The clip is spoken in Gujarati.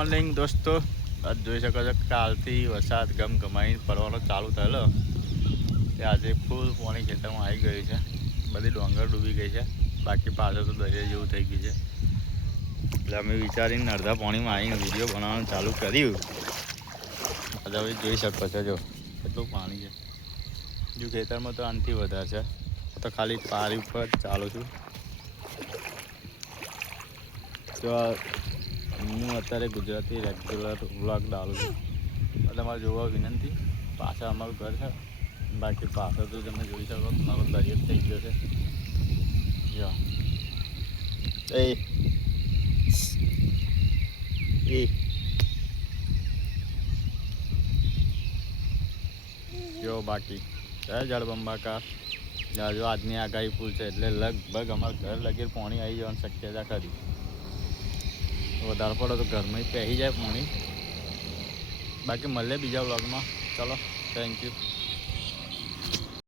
મોર્નિંગ દોસ્તો, આજ જોઈ શકો છો કાલથી વરસાદ ગમગમાઈ પડવાનો ચાલુ થયેલો. તે આજે ફૂલ પાણી ખેતરમાં આવી ગયું છે. બધી ડોંગર ડૂબી ગઈ છે, બાકી પાછળ તો દરિયા જેવું થઈ ગયું છે. એટલે અમે વિચારીને અડધા પાણીમાં આવીને વિડીયો બનાવવાનું ચાલુ કર્યું. આજે હવે જોઈ શકો છો જો કેટલું પાણી છે. જો ખેતરમાં તો આનાથી વધારે છે. તો ખાલી પારી ઉપર ચાલું છું. તો હું અત્યારે ગુજરાતી રેગ્યુલર વ્લોગ ડાલું છું. તમારે જોવા વિનંતી. પાછળ અમારું ઘર છે, બાકી પાછળ તો તમે જોઈ શકો મારો દરિયો થઈ ગયો છે. જો જો બાકી જય જળબંબાકાર. જો આજની આગાહી ફૂલ છે એટલે લગભગ અમારા ઘર લગી પાણી આવી જવાની શક્યતા ખરી. વધારે પડે તો ઘરમાં પહેરી જાય પાણી. બાકી મળે બીજા વ્લોગમાં. ચલો, થેન્ક યુ.